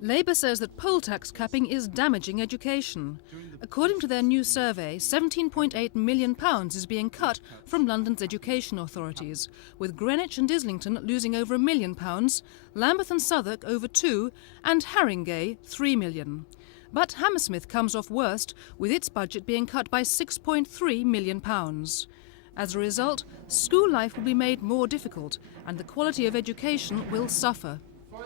Labour says that poll tax capping is damaging education. According to their new survey, £17.8 million is being cut from London's education authorities, with Greenwich and Islington losing over £1 million, Lambeth and Southwark over £2 and Haringey £3 million. But Hammersmith comes off worst, with its budget being cut by £6.3 million. As a result, school life will be made more difficult and the quality of education will suffer.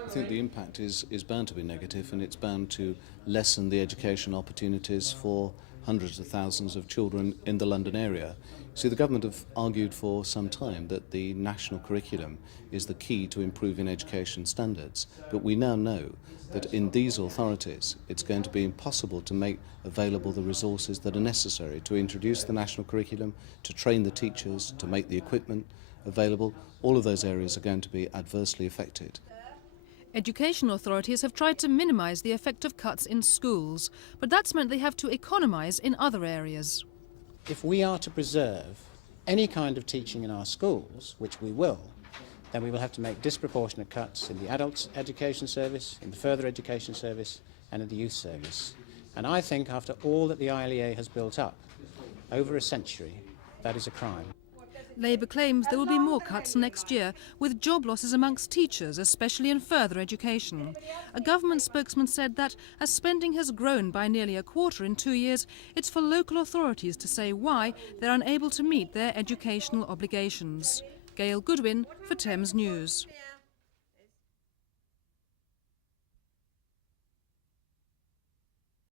I think the impact is bound to be negative, and it's bound to lessen the education opportunities for hundreds of thousands of children in the London area. See, the government have argued for some time that the national curriculum is the key to improving education standards, but we now know that in these authorities it's going to be impossible to make available the resources that are necessary to introduce the national curriculum, to train the teachers, to make the equipment available. All of those areas are going to be adversely affected. Education authorities have tried to minimise the effect of cuts in schools, but that's meant they have to economise in other areas. If we are to preserve any kind of teaching in our schools, which we will, then we will have to make disproportionate cuts in the adult education service, in the further education service and in the youth service. And I think after all that the ILEA has built up over a century, that is a crime. Labour claims there will be more cuts next year, with job losses amongst teachers, especially in further education. A government spokesman said that as spending has grown by nearly a quarter in 2 years, it's for local authorities to say why they're unable to meet their educational obligations. Gail Goodwin for Thames News.